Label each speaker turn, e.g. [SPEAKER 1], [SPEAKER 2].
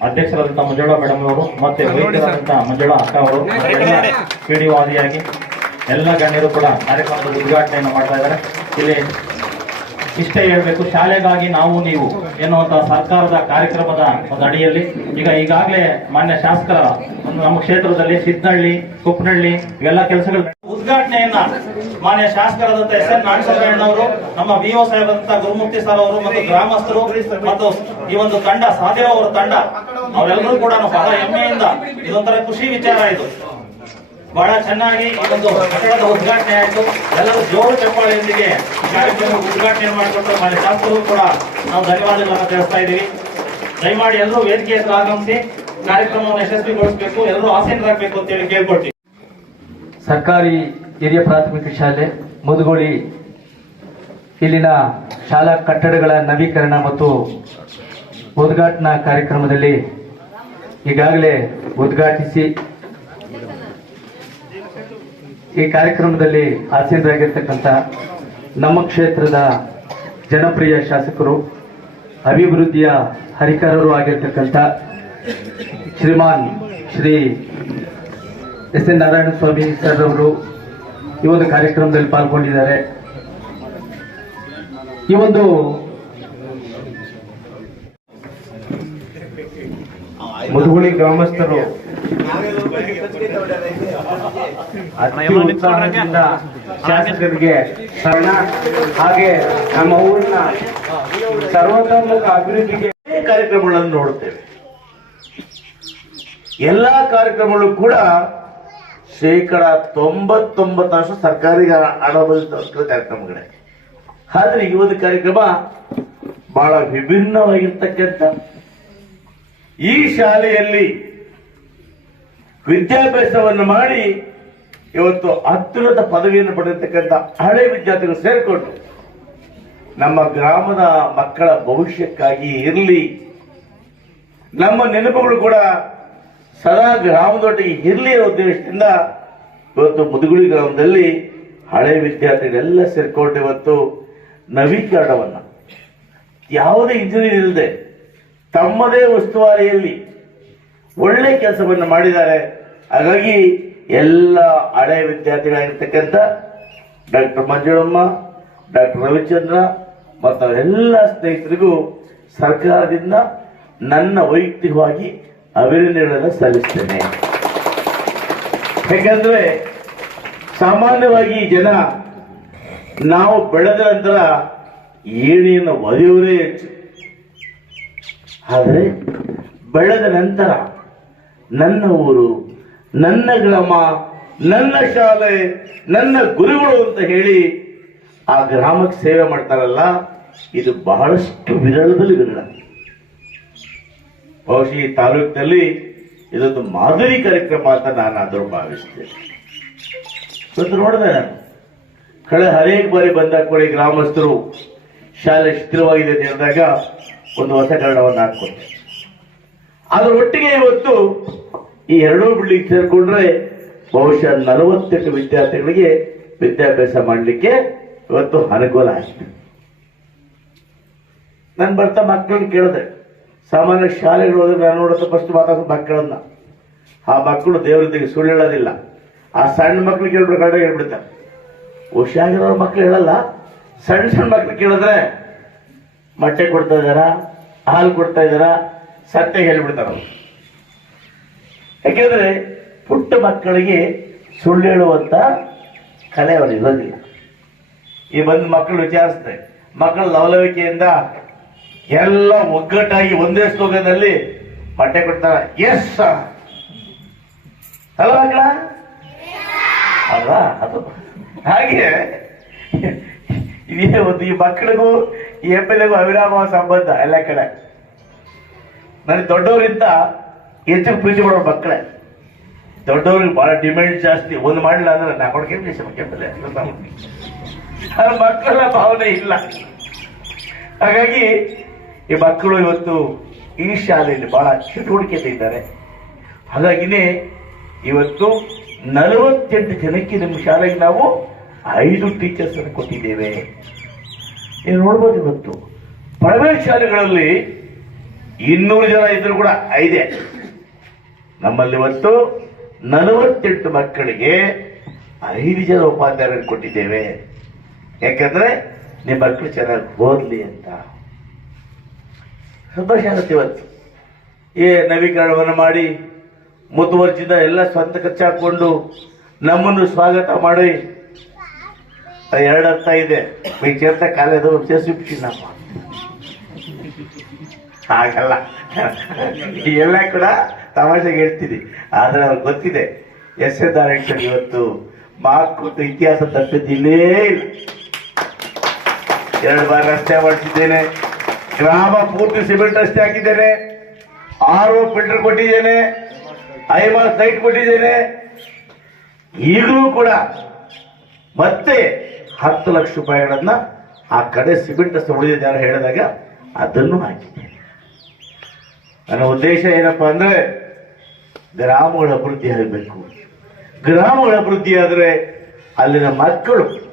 [SPEAKER 1] ಅಧ್ಯಕ್ಷರಾದಂತಹ Manjula madam ಅವರು ಮತ್ತೆ ವೈದ್ಯರಾದಂತಹ ಮಂಜುಳಾ ಅಕ್ಕ ಅವರು ಆದಿಯಾಗಿ ಎಲ್ಲ ಗಣ್ಯರು ಕೂಡ ಕಾರ್ಯಕ್ರಮದ ಉದ್ಘಾಟನೆಯನ್ನು ಮಾಡ್ತಾ ಇದ್ದಾರೆ. ಇಲ್ಲಿ ಇಷ್ಟೇ ಹೇಳಬೇಕು, ಶಾಲೆಗಾಗಿ ನಾವು ನೀವು ಎನ್ನುವಂತಹ ಸರ್ಕಾರದ ಕಾರ್ಯಕ್ರಮದ ಒಂದು ಅಡಿಯಲ್ಲಿ, ಈಗ ಈಗಾಗಲೇ ಮಾನ್ಯ ಶಾಸಕರ ನಮ್ಮ ಕ್ಷೇತ್ರದಲ್ಲಿ ಸಿದ್ನಹಳ್ಳಿ ಕುಪ್ಪನಹಳ್ಳಿ ಇವೆಲ್ಲ ಕೆಲಸಗಳು ಉದ್ಘಾಟನೆಯನ್ನ ಮಾನ್ಯ ಶಾಸಕರಾದಂತ ಎಸ್ ಎನ್ ನಮ್ಮ ನಮ್ಮ ವಿಒ ಅಂತ ಗುರುಮೂರ್ತಿ ಸರ್ ಅವರು ಮತ್ತು ಗ್ರಾಮಸ್ಥರು ಮತ್ತು ಈ ಒಂದು ತಂಡ ಸಾದೇವ್ ಅವರ ತಂಡ, ಅವರೆಲ್ಲರೂ ಕೂಡ ಬಹಳ ಹೆಮ್ಮೆಯಿಂದ ಇದೊಂಥರ ಖುಷಿ ವಿಚಾರ ಇದು. ಬಹಳ ಚೆನ್ನಾಗಿ ಒಂದು ಕಟ್ಟಡದ ಉದ್ಘಾಟನೆ ಆಯಿತು. ಎಲ್ಲರೂ ಜೋರು ಚಪ್ಪಾಳೆಯೊಂದಿಗೆ ಕಾರ್ಯಕ್ರಮ ಉದ್ಘಾಟನೆ ಮಾಡಿಕೊಟ್ಟು ಮಾನ್ಯ ಶಾಸಕರು ಕೂಡ ನಾವು ಧನ್ಯವಾದಗಳನ್ನು ತಿಳಿಸ್ತಾ ಇದ್ದೀವಿ. ದಯಮಾಡಿ ಎಲ್ಲರೂ ವೇದಿಕೆ ಹತ್ರ ಆಗಮಿಸಿ ಕಾರ್ಯಕ್ರಮವನ್ನು ಯಶಸ್ವಿಗೊಳಿಸಬೇಕು, ಎಲ್ಲರೂ ಆಸೀನರಾಗಬೇಕು ಅಂತ ಹೇಳಿ ಕೇಳ್ಕೊಳ್ತೀವಿ.
[SPEAKER 2] ಸರ್ಕಾರಿ ಹಿರಿಯ ಪ್ರಾಥಮಿಕ ಶಾಲೆ, ಮುದುಗೋಳಿ ಇಲ್ಲಿನ ಶಾಲಾ ಕಟ್ಟಡಗಳ ನವೀಕರಣ ಮತ್ತು ಉದ್ಘಾಟನಾ ಕಾರ್ಯಕ್ರಮದಲ್ಲಿ ಈಗಾಗಲೇ ಉದ್ಘಾಟಿಸಿ ಈ ಕಾರ್ಯಕ್ರಮದಲ್ಲಿ ಆಸೀನರಾಗಿರ್ತಕ್ಕಂಥ ನಮ್ಮ ಕ್ಷೇತ್ರದ ಜನಪ್ರಿಯ ಶಾಸಕರು, ಅಭಿವೃದ್ಧಿಯ ಹರಿಕಾರರು ಆಗಿರ್ತಕ್ಕಂಥ Shriman Shri S N Narayana Swamy sir ಅವರು ಈ ಒಂದು ಕಾರ್ಯಕ್ರಮದಲ್ಲಿ ಪಾಲ್ಗೊಂಡಿದ್ದಾರೆ. ಈ ಒಂದು
[SPEAKER 3] ಮುದುಗುಳಿ ಗ್ರಾಮಸ್ಥರು ಶಾಸಕರಿಗೆ ಶರಣ ಹಾಗೆ ನಮ್ಮ ಊರಿನ ಸರ್ವತೋಮುಖ ಅಭಿವೃದ್ಧಿಗೆ ಕಾರ್ಯಕ್ರಮಗಳನ್ನು ನೋಡುತ್ತೇವೆ. ಎಲ್ಲಾ ಕಾರ್ಯಕ್ರಮಗಳು ಕೂಡ ಶೇಕಡ ತೊಂಬತ್ತೊಂಬತ್ತರಷ್ಟು ಸರ್ಕಾರಿ ಹಣ ಕಾರ್ಯಕ್ರಮಗಳೇ. ಆದ್ರೆ ಈ ಒಂದು ಕಾರ್ಯಕ್ರಮ ಬಹಳ ವಿಭಿನ್ನವಾಗಿರ್ತಕ್ಕಂಥ ಈ ಶಾಲೆಯಲ್ಲಿ ವಿದ್ಯಾಭ್ಯಾಸವನ್ನು ಮಾಡಿ ಇವತ್ತು ಅತ್ಯುನ್ನತ ಪದವಿಯನ್ನು ಪಡೆಯತಕ್ಕಂಥ ಹಳೆ ವಿದ್ಯಾರ್ಥಿಗಳು ಸೇರಿಕೊಂಡು ನಮ್ಮ ಗ್ರಾಮದ ಮಕ್ಕಳ ಭವಿಷ್ಯಕ್ಕಾಗಿ ಇರಲಿ. ನಮ್ಮ ನೆನಪುಗಳು ಕೂಡ ಸದಾ ಗ್ರಾಮದೊಟ್ಟಿಗೆ ಇರಲಿ ಅನ್ನೋ ಉದ್ದೇಶದಿಂದ ಇವತ್ತು ಮುದುಗುಳಿ ಗ್ರಾಮದಲ್ಲಿ ಹಳೆ ವಿದ್ಯಾರ್ಥಿಗಳೆಲ್ಲ ಸೇರಿಕೊಂಡು ಇವತ್ತು ನವೀಕರಣವನ್ನು, ಯಾವುದೇ ಇಂಜಿನಿಯರ್ ಇಲ್ಲದೆ ತಮ್ಮದೇ ಉಸ್ತುವಾರಿಯಲ್ಲಿ ಒಳ್ಳೆ ಕೆಲಸವನ್ನು ಮಾಡಿದ್ದಾರೆ. ಹಾಗಾಗಿ ಎಲ್ಲ ಹಳೆ ವಿದ್ಯಾರ್ಥಿಗಳಾಗಿರ್ತಕ್ಕಂಥ ಡಾಕ್ಟರ್ ಮಂಜುಳಮ್ಮ, ಡಾಕ್ಟರ್ ರವಿಚಂದ್ರ ಮತ್ತು ಅವರೆಲ್ಲ ಸ್ನೇಹಿತರಿಗೂ ಸರ್ಕಾರದಿಂದ ನನ್ನ ವೈಯಕ್ತಿಕವಾಗಿ ಅಭಿನಂದನೆಗಳನ್ನು ಸಲ್ಲಿಸ್ತೇನೆ. ಯಾಕಂದ್ರೆ ಸಾಮಾನ್ಯವಾಗಿ ಜನ ನಾವು ಬೆಳೆದ ನಂತರ ಏಣಿಯನ್ನು ಒದೆಯವರೇ ಹೆಚ್ಚು. ಆದರೆ ಬೆಳೆದ ನಂತರ ನನ್ನ ಊರು ನನ್ನ ಗ್ರಾಮ, ನನ್ನ ಶಾಲೆ, ನನ್ನ ಗುರುಗಳು ಅಂತ ಹೇಳಿ ಆ ಗ್ರಾಮಕ್ಕೆ ಸೇವೆ ಮಾಡ್ತಾರಲ್ಲ, ಇದು ಬಹಳಷ್ಟು ವಿರಳದಲ್ಲಿ ವಿರಳ. ಬಹುಶಃ ಈ ತಾಲೂಕಿನಲ್ಲಿ ಇದೊಂದು ಮಾದರಿ ಕಾರ್ಯಕ್ರಮ ಅಂತ ನಾನು ಆದರೂ ಭಾವಿಸ್ತೇನೆ ನೋಡಿದೆ ನಾನು. ಕಳೆ ಹರೇಕ್ ಬಾರಿ ಬಂದಾಗ ಕೂಡ ಗ್ರಾಮಸ್ಥರು ಶಾಲೆ ಶಿಥಿಲವಾಗಿದೆ ಅಂತ ಹೇಳಿದಾಗ ಒಂದು ಹೊಸ ಕನ್ನಡವನ್ನು ಹಾಕ್ಕೊಟ್ಟೆ ಅದರ ಒಟ್ಟಿಗೆ ಇವತ್ತು ಈ ಎರಡೂ ಬಿಲ್ಡಿಂಗ್ ಸೇರ್ಕೊಂಡ್ರೆ ಬಹುಶಃ ನಲವತ್ತೆಂಟು ವಿದ್ಯಾರ್ಥಿಗಳಿಗೆ ವಿದ್ಯಾಭ್ಯಾಸ ಮಾಡಲಿಕ್ಕೆ ಇವತ್ತು ಅನುಕೂಲ ಆಗಿದೆ ನಾನು ಬರ್ತಾ ಮಕ್ಕಳನ್ನ ಕೇಳಿದೆ ಸಾಮಾನ್ಯ ಶಾಲೆಗಳು ಹೋದ್ರೆ ನಾನು ನೋಡುತ್ತೆ ಫಸ್ಟ್ ಮಾತಾಡೋ ಮಕ್ಕಳನ್ನ. ಆ ಮಕ್ಕಳು ದೇವರೊಂದಿಗೆ ಸುಳ್ಳು ಹೇಳೋದಿಲ್ಲ. ಆ ಸಣ್ಣ ಮಕ್ಳು ಕೇಳ್ಬಿಟ್ಟು ಕಡೆ ಹೇಳ್ಬಿಡ್ತಾರೆ. ಹುಷಾಗಿರೋ ಮಕ್ಳು ಹೇಳಲ್ಲ. ಸಣ್ಣ ಸಣ್ಣ ಮಕ್ಳು ಕೇಳಿದ್ರೆ ಮೊಟ್ಟೆ ಕೊಡ್ತಾ ಇದಾರ ಹಾಲು ಕೊಡ್ತಾ ಇದಾರ ಸತ್ಯ ಹೇಳ್ಬಿಡ್ತಾರ. ಯಾಕೆಂದ್ರೆ ಪುಟ್ಟ ಮಕ್ಕಳಿಗೆ ಸುಳ್ಳು ಹೇಳುವಂತ ಕಲೆ ಅವರು ಈ ಬಂದು ಮಕ್ಕಳು ವಿಚಾರಿಸ್ತಾರೆ ಮಕ್ಕಳ ಲವಲವಿಕೆಯಿಂದ ಎಲ್ಲ ಒಗ್ಗಟ್ಟಾಗಿ ಒಂದೇ ಸ್ಲೋಗನಲ್ಲಿ ಬಟ್ಟೆ ಕೊಡ್ತಾರ. ಎಸ್ ಅಲ್ಲ ಮಕ್ಕಳ? ಅಲ್ವಾ ಅದು. ಹಾಗೆ ಇದೇ ಒಂದು ಈ ಮಕ್ಕಳಿಗೂ, ಈ ಎಂ ಎಲ್ ಎಗೂ ಅವಿರಾಮ ಸಂಬಂಧ ಎಲ್ಲ ಕಡೆ. ನನಗೆ ದೊಡ್ಡವರಿಂದ ಹೆಚ್ಚು ಪೂಜೆ ಮಾಡೋ ಮಕ್ಕಳೇ, ದೊಡ್ಡವ್ರಿಗೆ ಬಹಳ ಡಿಮ್ಯಾಂಡ್ ಜಾಸ್ತಿ, ಒಂದು ಮಾಡಲಿಲ್ಲ ಅಂದ್ರೆ ನಾ ಎಂ ಎಲ್ ಎ ಮಕ್ಕಳ ಭಾವನೆ ಇಲ್ಲ. ಹಾಗಾಗಿ ಈ ಮಕ್ಕಳು ಇವತ್ತು ಈ ಶಾಲೆಯಲ್ಲಿ ಬಹಳ ಚಟುವಟಿಕೆ ಇದ್ದಾರೆ. ಹಾಗಾಗಿನೇ ಇವತ್ತು ನಲವತ್ತೆಂಟು ಜನಕ್ಕೆ ನಿಮ್ಮ ಶಾಲೆಗೆ ನಾವು ಐದು ಟೀಚರ್ಸ್ ಅನ್ನು ಕೊಟ್ಟಿದ್ದೇವೆ. ನೀವು ನೋಡ್ಬೋದು ಇವತ್ತು. ಪ್ರೈವೇಟ್ ಶಾಲೆಗಳಲ್ಲಿ ಇನ್ನೂರು ಜನ ಇದ್ರು ಕೂಡ ಐದೇ. ನಮ್ಮಲ್ಲಿ ಇವತ್ತು ನಲವತ್ತೆಂಟು ಮಕ್ಕಳಿಗೆ ಐದು ಜನ ಉಪಾಧ್ಯಾಯರನ್ನು ಕೊಟ್ಟಿದ್ದೇವೆ. ಯಾಕಂದ್ರೆ ನಿಮ್ಮ ಮಕ್ಕಳು ಚೆನ್ನಾಗಿ ಓದಲಿ ಅಂತ. ಸಂತೋಷ ಆಗುತ್ತೆ ಇವತ್ತು. ಏ ನವೀಕರಣವನ್ನು ಮಾಡಿ ಮುಂದುವರೆಸಿದ ಎಲ್ಲ ಸ್ವಂತ ಖರ್ಚಾಕೊಂಡು ನಮ್ಮನ್ನು ಸ್ವಾಗತ ಮಾಡಿ. ಎರಡು ಅರ್ಥ ಇದೆ. ವಿಚಾರ್ಥ ಕಾಲೇಜ್ ಸಿಪ್ಸಿ ನಮ್ಮ ಹಾಗಲ್ಲ. ಎಲ್ಲ ಕೂಡ ತಮಾಷೆಗೆ ಹೇಳ್ತೀನಿ. ಆದರೆ ಅವ್ರಿಗೆ ಗೊತ್ತಿದೆ ಎಸ್ ಎ ಡೈರೆಕ್ಟರ್ ಇವತ್ತು ಮಾರ್ಕ್ ಕೊಟ್ಟು ಇತಿಹಾಸ ಇಲ್ಲ ಎರಡು ಬಾರಿ ರಸ್ತೆ ಮಾಡಿಸಿದ್ದೇನೆ, ಗ್ರಾಮ ಪೂರ್ತಿ ಸಿಮೆಂಟ್ ರಸ್ತೆ ಹಾಕಿದ್ದೇನೆ, ಆರು ಫಿಲ್ಟರ್ ಕೊಟ್ಟಿದ್ದೇನೆ ಐಮಾಸ್ ಸೈಟ್ ಕೊಟ್ಟಿದ್ದೇನೆ. ಈಗಲೂ ಕೂಡ ಮತ್ತೆ ಹತ್ತು ಲಕ್ಷ ರೂಪಾಯಿಗಳನ್ನ ಆ ಕಡೆ ಸಿಮೆಂಟ್ ರಸ್ತೆ ಉಳಿದಿದೆ ಅಂತ ಹೇಳಿದಾಗ ಅದನ್ನು ಹಾಕಿದ್ದೇನೆ. ನನ್ನ ಉದ್ದೇಶ ಏನಪ್ಪಾ ಅಂದ್ರೆ ಗ್ರಾಮಗಳ ಅಭಿವೃದ್ಧಿ ಆಗಬೇಕು. ಗ್ರಾಮಗಳ ಅಭಿವೃದ್ಧಿ ಆದರೆ ಅಲ್ಲಿನ ಮಕ್ಕಳು